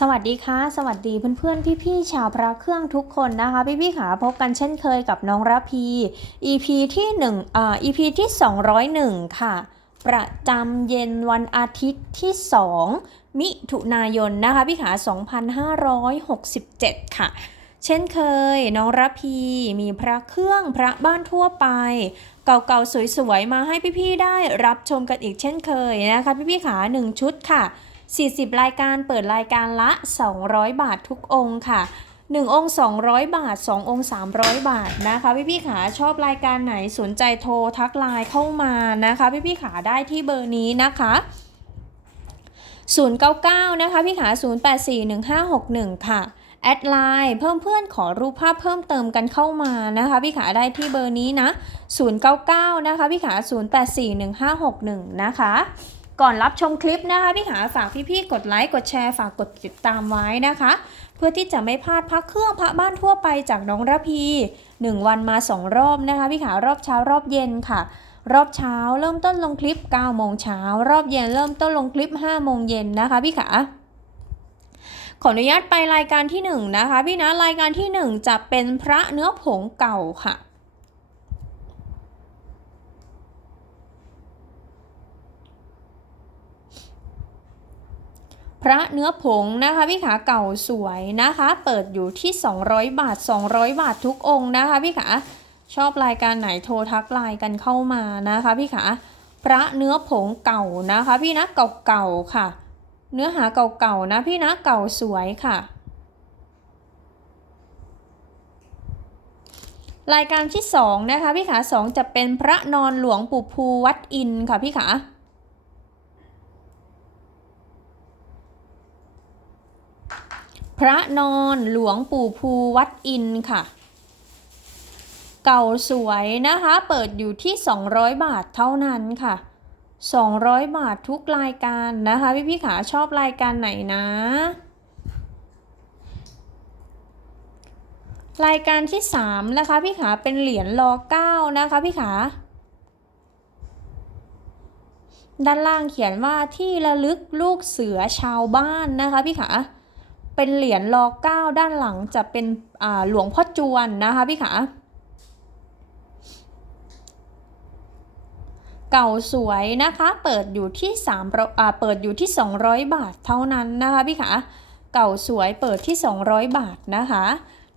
สวัสดีค่ะ สวัสดีเพื่อนๆ พี่ๆ ชาวพระเครื่องทุกคนนะคะ พี่ๆขาพบกันเช่นเคยกับน้องระพี EP ที่1อ่า EP ที่ 201 ค่ะ ประจำเย็นวันอาทิตย์ที่ 2 มิถุนายนนะคะ พี่ขา 2567 ค่ะ เช่นเคย น้องระพีมีพระเครื่องพระบ้านทั่วไป เก่าๆ สวยๆ มาให้พี่ๆ ได้รับชมกันอีกเช่นเคยนะคะ พี่ๆขา1ชุดค่ะ 40 รายการเปิดรายการละ 200 บาททุกองค์ค่ะ1องค์200 บาท 2 องค์ 300 บาทนะคะ พี่พี่ขาชอบรายการไหนสนใจโทรทักไลน์เข้ามานะคะ พี่พี่ขาได้ที่เบอร์นี้นะคะ099 นะคะ พี่ขา 084151 ค่ะ แอดไลน์เพิ่มเพื่อนขอรูปภาพเพิ่มเติมกันเข้ามานะคะ พี่ขาได้ที่เบอร์นี้นะ 099 นะคะ พี่ขา 084151 นะคะ ก่อนรับชมคลิปนะคะพี่ขาฝากพี่ๆกดไลค์กดแชร์ฝากกดติดตามไว้นะคะ เพื่อที่จะไม่พลาดพักเครื่องพระบ้านทั่วไปจากน้องระพี 1 วันมา 2 รอบนะคะพี่ขารอบเช้ารอบเย็นค่ะ รอบเช้าเริ่มต้นลงคลิป9โมงเช้ารอบเย็นเริ่มต้นลงคลิป5โมงเย็นนะคะพี่ขาขออนุญาตไปรายการที่1นะคะพี่นะรายการที่ 1 จะเป็นพระเนื้อผงเก่าค่ะ พระเนื้อผงนะคะพี่ขาเก่าสวยนะคะ เปิดอยู่ที่ 200 บาท 200 บาททุกองค์นะคะพี่ขาชอบรายการไหนโทรทักไลน์กันเข้ามานะคะพี่ขาพระเนื้อผงเก่านะคะ พี่นะเก่าๆค่ะ เนื้อหาเก่าๆนะพี่นะเก่าสวยค่ะรายการที่2นะคะพี่ขา2จะเป็นพระนอนหลวงปู่ภูวัดอินค่ะพี่ขา พระนอนหลวงปู่ภูวัดอินค่ะ เก่าสวยนะคะ เปิดอยู่ที่ 200 บาทเท่านั้นค่ะ 200 บาททุกรายการนะคะ พี่พี่ขาชอบรายการไหนนะ รายการที่ 3 นะคะ พี่ขาเป็นเหรียญรอ9นะคะ พี่ขาด้านล่างเขียนว่าที่ระลึกลูกเสือชาวบ้านนะคะพี่ขา เป็นเหรียญรอเก้าด้านหลังจะเป็นหลวงพ่อจวนนะคะพี่ขาเก่าสวยนะคะเปิดอยู่ที่3อ่าเปิดอยู่ที่ 200 บาทเท่านั้นนะคะพี่ขาเก่าสวยเปิดที่ 200 บาทนะคะ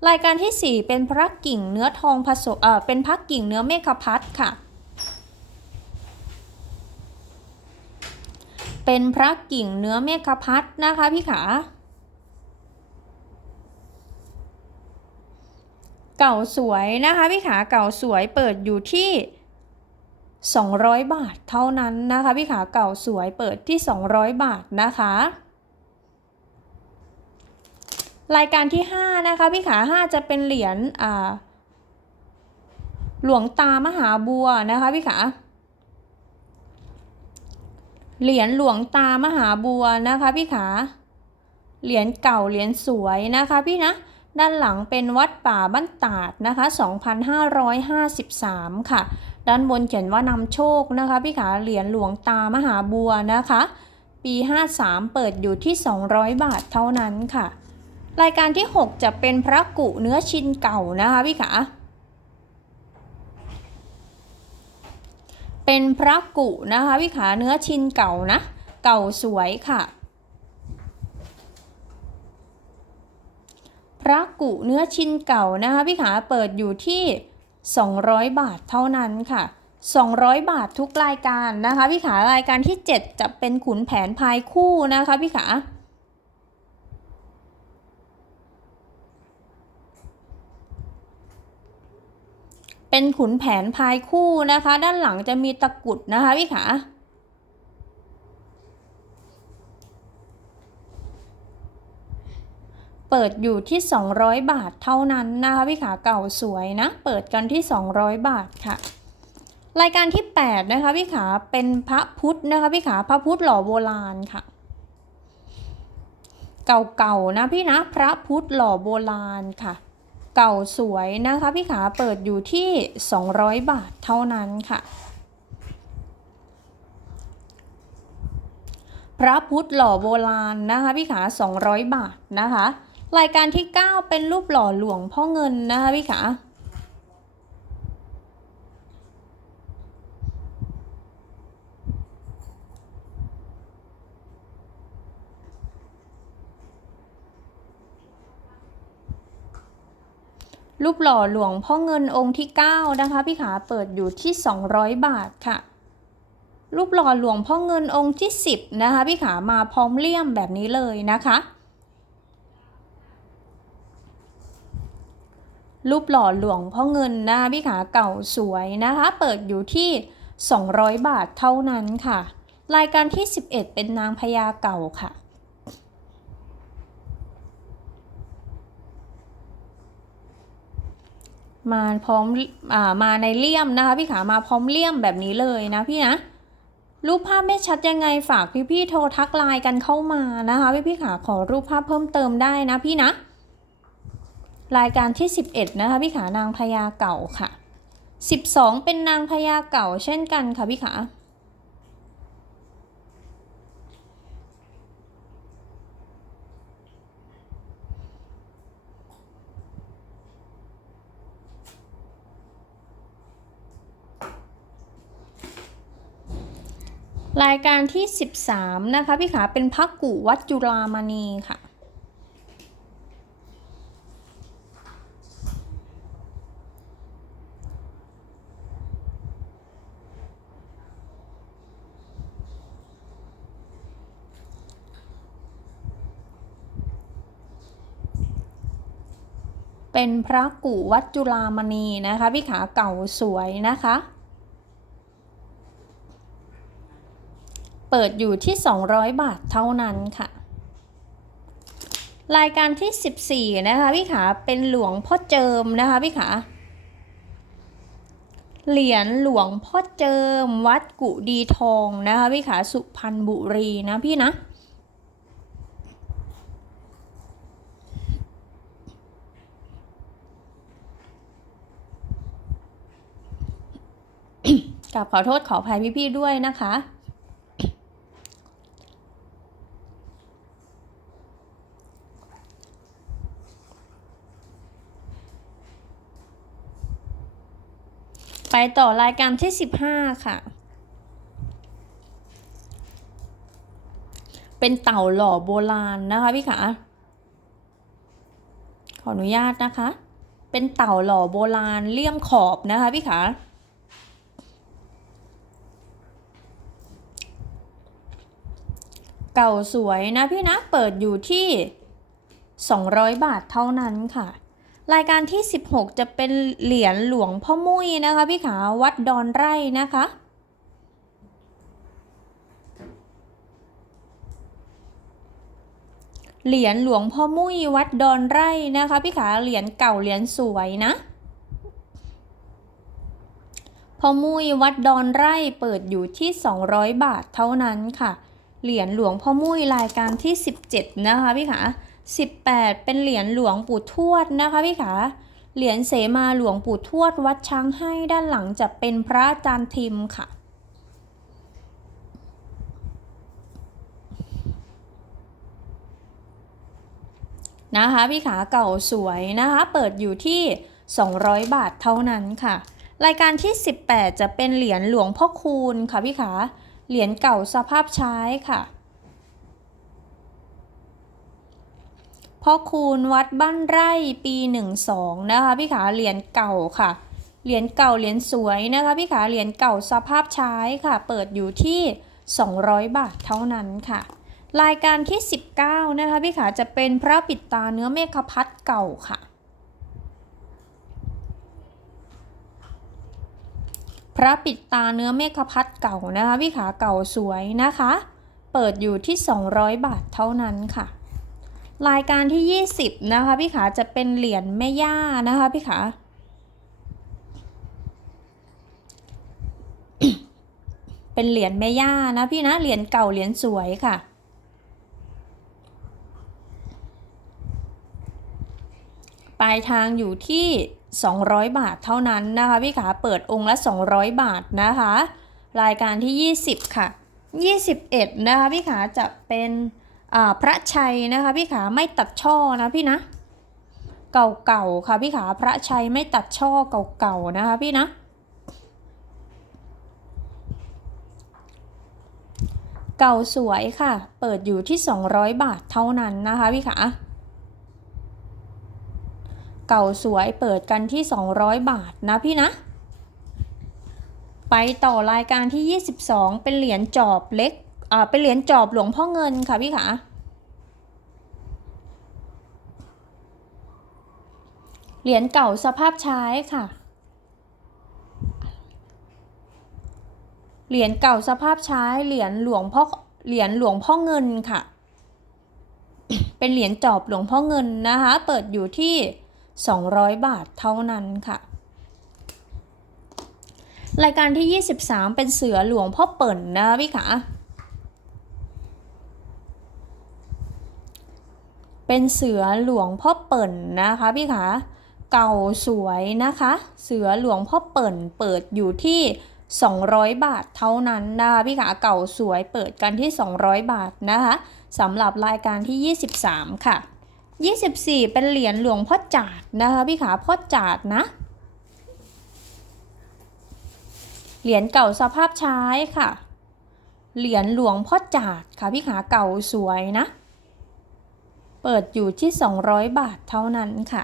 รายการที่ 4 เป็นพระกิ่งเนื้อทองผสมเอ่อเป็นพระกิ่งเนื้อเมฆพัดค่ะ เป็นพระกิ่งเนื้อเมฆพัดนะคะพี่ขา เก่าสวยนะคะพี่ขาเก่าสวยเปิดอยู่ที่ 200 บาทเท่านั้นนะคะพี่ขาเก่าสวยเปิดที่ 200 บาทนะคะ รายการที่ 5 นะคะพี่ขา 5 จะเป็นเหรียญอ่าหลวงตามหาบัวนะคะพี่ขาเหรียญหลวงตามหาบัวนะคะพี่ขา เหรียญเก่าเหรียญสวยนะคะพี่นะ ด้านหลังเป็นวัดป่าบ้านตาดนะคะ 2,553 ค่ะ ด้านบนเขียนว่านำโชคนะคะ พี่ขาเหรียญหลวงตามหาบัวนะคะ ปี 53 เปิดอยู่ที่ 200 บาทเท่านั้นค่ะ รายการที่ 6 จะเป็นพระกุเนื้อชินเก่านะคะพี่ขาเป็นพระกุนะคะพี่ขาเนื้อชินเก่านะ เก่าสวยค่ะ ระกุเนื้อชิ้นเก่านะคะพี่ขาเปิดอยู่ที่ 200 บาทเท่านั้นค่ะ 200 บาททุกรายการนะคะพี่ขารายการที่ 7 จะเป็นขุนแผนพายคู่นะคะพี่ขาเป็นขุนแผนพายคู่นะคะ ด้านหลังจะมีตะกุดนะคะพี่ขา เปิดอยู่ที่ 200 บาทเท่านั้นนะคะพี่ขาเก่าสวยนะ เปิดกันที่ 200 บาทค่ะ รายการที่ 8 นะคะพี่ขาเป็นพระพุทธนะคะพี่ขาพระพุทธหล่อโบราณค่ะ เก่าๆนะพี่นะพระพุทธหล่อโบราณค่ะ เก่าสวยนะคะพี่ขาเปิดอยู่ที่ 200 บาทเท่านั้นค่ะพระพุทธหล่อโบราณนะคะพี่ขา 200 บาทนะคะ รายการที่ 9 เป็นรูปหล่อหลวงพ่อเงินนะคะพี่ขารูปหล่อหลวงพ่อเงินองค์ที่ 9 นะคะพี่ขาเปิดอยู่ที่ 200 บาทค่ะ รูปหล่อหลวงพ่อเงินองค์ที่ 10 นะคะพี่ขามาพร้อมเลี่ยมแบบนี้เลยนะคะ รูปหล่อหลวงพ่อเงินนะคะพี่ขาเก่าสวยนะคะ เปิดอยู่ที่ 200 บาทเท่านั้นค่ะ รายการที่ 11 เป็นนางพญาเก่าค่ะมาพร้อมอ่ามาในเลี่ยมนะคะพี่ขามาพร้อมเลี่ยมแบบนี้เลยนะพี่นะรูปภาพไม่ชัดยังไงฝากพี่ๆโทรทักไลน์กันเข้ามานะคะพี่ๆขาขอรูปภาพเพิ่มเติมได้นะพี่นะ รายการที่ 11 นะคะพี่ขานางพญาเก่าค่ะ 12 เป็นนางพญาเก่าเช่นกันค่ะพี่ขารายการที่ 13 นะคะพี่ขาเป็นพักกุวัดจุฬามณีค่ะ เป็นพระกุวัดจุฬามณีนะคะพี่ขาเก่าสวยนะคะ เปิดอยู่ที่ 200 บาทเท่านั้นค่ะรายการที่ 14 นะคะพี่ขาเป็นหลวงพ่อเจิมนะคะพี่ขาเหรียญหลวงพ่อเจิมวัดกุดีทองนะคะพี่ขาสุพรรณบุรีนะพี่นะ กับขอโทษขออภัยพี่ๆด้วยนะคะ ไปต่อรายการที่ 15 ค่ะ เป็นเต่าหล่อโบราณนะคะพี่ขาขออนุญาตนะคะ เป็นเต่าหล่อโบราณเลี่ยมขอบนะคะพี่ขา เก่าสวยนะพี่นะเปิดอยู่ที่ 200 บาทเท่านั้นค่ะ รายการที่ 16 จะเป็นเหรียญหลวงพ่อมุ้ยนะคะ พี่ขาวัดดอนไร่นะคะเหรียญหลวงพ่อมุ้ยวัดดอนไร่นะคะ พี่ขาเหรียญเก่าเหรียญสวยนะพ่อมุ้ยวัดดอนไร่เปิดอยู่ที่ 200 บาทเท่านั้นค่ะ เหรียญหลวงพ่อมุ้ยรายการที่ 17 นะคะพี่ขา18 เป็นเหรียญหลวงปู่ทวดนะคะพี่ขาเหรียญเสมาหลวงปู่ทวดวัดช้างให้ด้านหลังจะเป็นพระอาจารย์ทิมค่ะ นะคะพี่ขาเก่าสวยนะคะเปิดอยู่ที่ 200 บาทเท่านั้นค่ะ รายการที่ 18 จะเป็นเหรียญหลวงพ่อคูณค่ะพี่ขา เหรียญเก่าสภาพใช้ค่ะพ่อคูณวัดบ้านไร่ปี 12 นะคะพี่ขาเหรียญเก่าค่ะ เหรียญเก่าเหรียญสวยนะคะพี่ขาเหรียญเก่าสภาพใช้ค่ะ เปิดอยู่ที่ 200 บาทเท่านั้นค่ะ รายการที่ 19 นะคะพี่ขาจะเป็นพระปิดตาเนื้อเมฆพัดเก่าค่ะ พระปิดตาเนื้อเมฆพัดเก่านะคะพี่ขาเก่าสวยนะคะ เปิดอยู่ที่ 200 บาทเท่านั้นค่ะ รายการที่ 20 นะคะพี่ขาจะเป็นเหรียญแม่ย่านะคะพี่ขาเป็นเหรียญแม่ย่านะพี่นะเหรียญเก่าเหรียญสวยค่ะปลายทางอยู่ที่ 200 บาทเท่านั้นนะคะ พี่ขาเปิดองค์ละ 200 บาทนะคะ รายการที่ 20 ค่ะ 21 นะคะ พี่ขาจะเป็นพระชัยนะคะ พี่ขาไม่ตัดช่อนะพี่นะเก่าๆค่ะพี่ขาพระชัยไม่ตัดช่อเก่าๆนะคะพี่นะเก่าสวยค่ะ เปิดอยู่ที่ 200 บาทเท่านั้นนะคะพี่ขา เก่าสวยเปิดกันที่ 200 บาทนะพี่นะ ไปต่อรายการที่ 22 เป็นเหรียญจอบเล็กอ่าเป็นเหรียญจอบหลวงพ่อเงินค่ะพี่ขาเหรียญเก่าสภาพใช้ค่ะเหรียญเก่าสภาพใช้เหรียญหลวงพ่อเหรียญหลวงพ่อเงินค่ะ เป็นเหรียญจอบหลวงพ่อเงินนะคะ เปิดอยู่ที่ 200 บาทเท่านั้นค่ะรายการที่ 23 เป็นเสือหลวงพ่อเปิ่นนะคะพี่ขาเป็นเสือหลวงพ่อเปิ่นนะคะพี่ขาเก่าสวยนะคะ เสือหลวงพ่อเปิ่นเปิดอยู่ที่ 200 บาทเท่านั้นนะคะพี่ขาเก่าสวยเปิดกันที่ 200 บาทนะคะสำหรับรายการที่ 23 ค่ะ 24 เป็นเหรียญหลวงพ่อจาดนะคะพี่ขาพ่อจาดนะ เหรียญเก่าสภาพใช้ค่ะ เหรียญหลวงพ่อจาดค่ะพี่ขาเก่าสวยนะ เปิดอยู่ที่ 200 บาทเท่านั้นค่ะ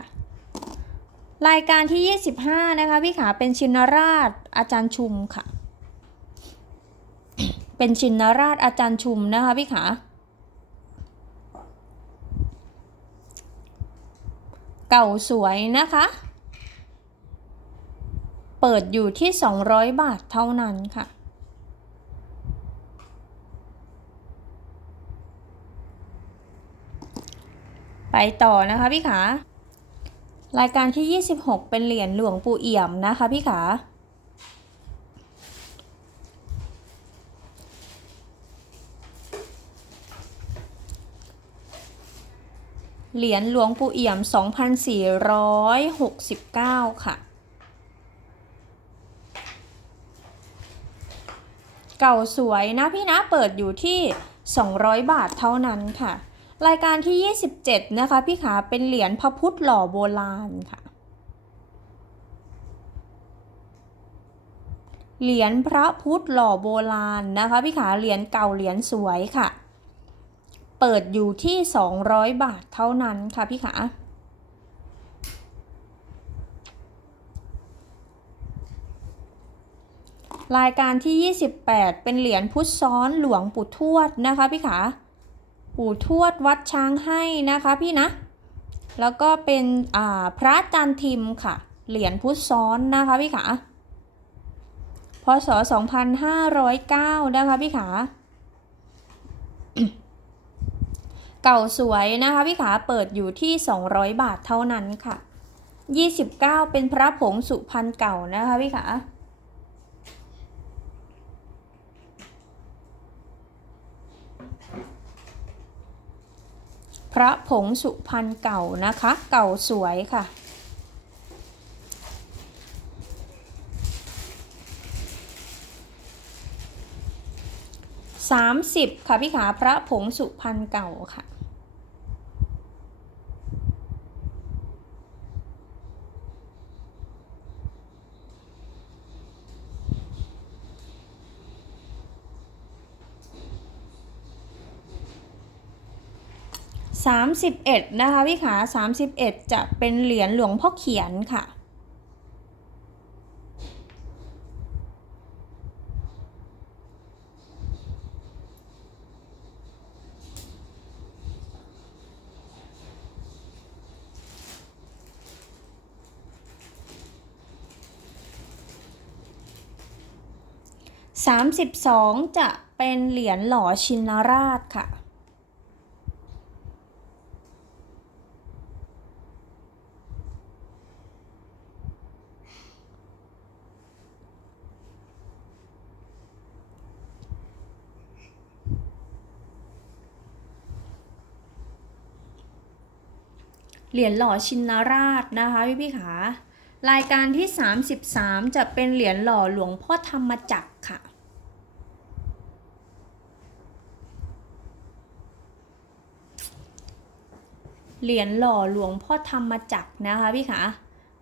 รายการที่ 25 นะคะพี่ขาเป็นชินราชอาจารย์ชุมค่ะ เป็นชินราชอาจารย์ชุมนะคะพี่ขา เก่าสวยนะคะ เปิดอยู่ที่ 200 บาทเท่านั้นค่ะ ไปต่อนะคะพี่ขารายการที่ 26 เป็นเหรียญหลวงปู่เอี่ยมนะคะพี่ขา เหรียญหลวงปู่เอี่ยม 2,469 ค่ะ เก่าสวยนะพี่นะเปิดอยู่ที่ 200 บาทเท่านั้นค่ะ รายการที่ 27 นะคะ พี่ขาเป็นเหรียญพระพุทธหล่อโบราณค่ะ เหรียญพระพุทธหล่อโบราณนะคะ พี่ขาเหรียญเก่าเหรียญสวยค่ะ เปิดอยู่ที่ 200 บาทเท่านั้นค่ะพี่ขารายการที่ 28 เป็นเหรียญพุทธซ้อนหลวงปู่ทวดนะคะพี่ขาปู่ทวดวัดช้างให้นะคะพี่นะ แล้วก็เป็นอ่าพระจันทิมค่ะ เหรียญพุทธซ้อนนะคะพี่ขาพศ 2509 นะคะพี่ขา เก่าสวยนะคะพี่ขาเปิดอยู่ที่ 200 บาทเท่านั้นค่ะ 29 เป็นพระผงสุพรรณเก่านะคะพี่ขาพระผงสุพรรณเก่านะคะ เก่าสวยค่ะ 30 ค่ะพี่ขาพระผงสุพรรณเก่าค่ะ 31 นะคะพี่ขา 31 จะเป็นเหรียญหลวงพ่อเขียนค่ะ 32 จะเป็นเหรียญหล่อชินราชค่ะ เหรียญหล่อชินนราชนะคะพี่พี่ขารายการที่ 33 จะเป็นเหรียญหล่อหลวงพ่อธรรมจักรค่ะ เหรียญหล่อหลวงพ่อธรรมจักรนะคะพี่ขา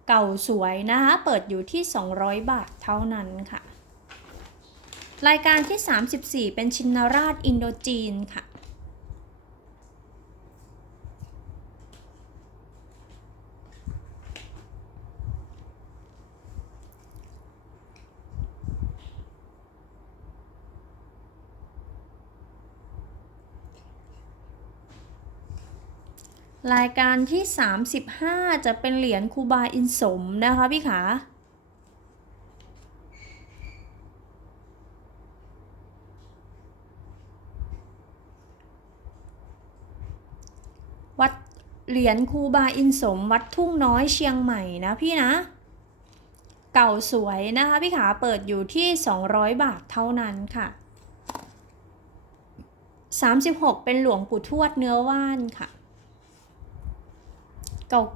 เก่าสวยนะคะเปิดอยู่ที่ 200 บาทเท่านั้นค่ะ รายการที่ 34 เป็นชินราชอินโดจีนค่ะ รายการที่ 35 จะเป็นเหรียญคูบาอินสมนะคะพี่ขาวัดเหรียญคูบาอินสมวัดทุ่งน้อยเชียงใหม่นะพี่นะ เก่าสวยนะคะพี่ขาเปิดอยู่ที่ 200 บาทเท่านั้นค่ะ 36 เป็นหลวงปู่ทวดเนื้อว่านค่ะ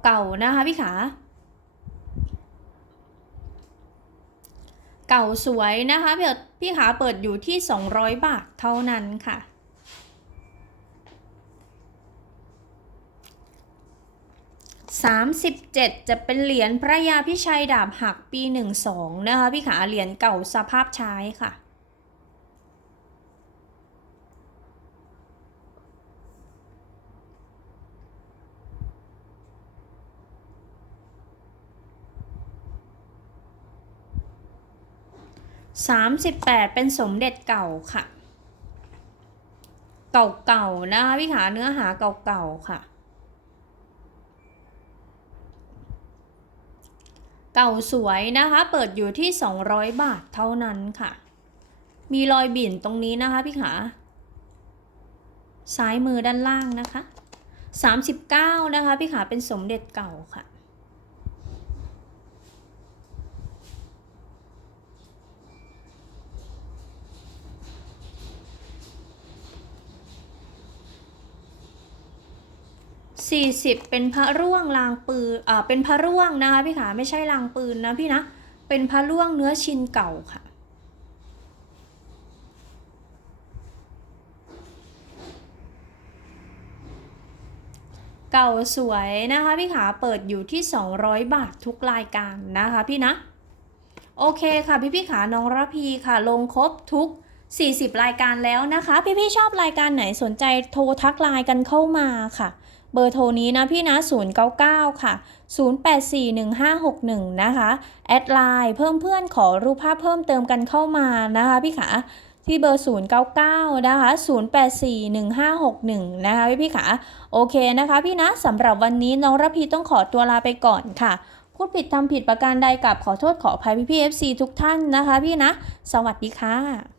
เก่าๆนะคะพี่ขา เก่าสวยนะคะพี่พี่ขาเปิดอยู่ที่ 200 บาทเท่านั้นค่ะ37 จะเป็นเหรียญพระยาพิชัยดาบหักปี 12 นะคะพี่ขาเหรียญเก่าสภาพใช้ค่ะ 38 เป็นสมเด็จเก่าค่ะ เก่าๆนะคะพี่ขาเนื้อหาเก่าๆค่ะ เก่าสวยนะคะเปิดอยู่ที่ 200 บาทเท่านั้นค่ะ มีรอยบิ่นตรงนี้นะคะพี่ขาซ้ายมือด้านล่างนะคะ 39 นะคะพี่ขาเป็นสมเด็จเก่าค่ะ 40 เป็นพระร่วงรางปืนอ่าเป็นพระร่วงนะคะพี่ขาไม่ใช่รางปืนนะพี่นะ เป็นพระร่วงเนื้อชินเก่าค่ะเก่าสวยนะคะพี่ขาเปิดอยู่ที่ 200 บาททุกรายการนะคะพี่นะ โอเคค่ะพี่พี่ขาน้องระพีค่ะลงครบทุก 40 รายการแล้วนะคะ พี่พี่ชอบรายการไหนสนใจโทรทักไลน์กันเข้ามาค่ะ เบอร์โทรนี้นะพี่นะ 099 ค่ะ 084151 นะคะ แอดไลน์เพิ่มเพื่อนขอรูปภาพเพิ่มเติมกันเข้ามานะคะพี่ขาที่เบอร์ 099 นะคะ 084151 นะคะพี่พี่ขาโอเคนะคะพี่นะสำหรับวันนี้น้องระพีต้องขอตัวลาไปก่อนค่ะพูดผิดทำผิดประการใดกับขอโทษขออภัยพี่พี่ FC ทุกท่านนะคะพี่นะ สวัสดีค่ะ